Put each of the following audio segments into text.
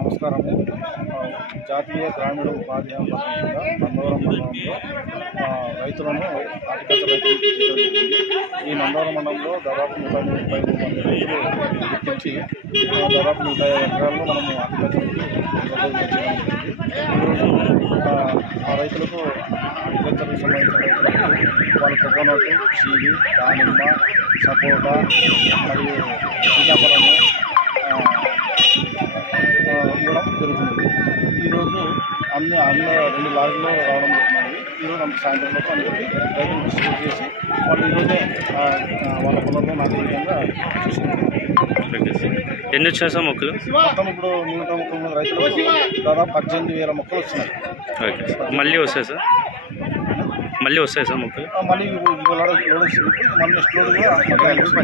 నమస్కారం. జాతీయ గ్రామీణ ఉపాధి హామీ నందవరం మండలంలో రైతులను హార్టికల్చర్ రైతులు ఈ నందవరం మండలంలో దాదాపు 135 మంది రైతులు గుర్తించి దాదాపు 150 ఎకరాల్లో మనము హార్టికల్చర్కి ఆ రైతులకు హార్టికల్చర్కి సంబంధించిన రైతులకు వాళ్ళ కోకోనట్, చీని, దానిమ్మ, సపోటా మరియు సీతాఫలము ఇవ్వడం జరుగుతుంది. ఈరోజు అన్ని 2 లారీల్లో రావడం జరుగుతుంది. ఈరోజు అంత సాయంత్రంలో అందరికీ రైతులు డిస్ట్రిబ్యూట్ చేసి వాళ్ళు ఈరోజే వాళ్ళ పొలంలో నాటే విధంగా చూసుకుంటున్నారు. ఎన్ని వచ్చాయి సార్ మొక్కలు? మొత్తం ఇప్పుడు 130 మంది రైతులకు దాదాపు 18,000 మొక్కలు వస్తున్నాయి. మళ్ళీ వస్తాయి సార్? మళ్ళీ వస్తాయి సార్ మొక్కలు? మళ్ళీ లోడ్ వచ్చింది. మళ్ళీ నెక్స్ట్ లోడ్ కూడా 18,000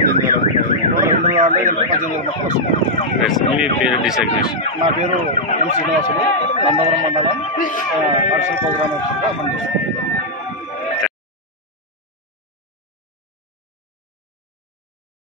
2 లారీలు 18,000 మొక్కలు వస్తున్నాయి. మీ పేరు డిసగ్నేషన్? నా పేరు ఎం శ్రీనివాసులు, నందవరం మండలం అడిషనల్ ప్రోగ్రామ్ ఆఫీసర్గా పనిచేస్తున్నాను.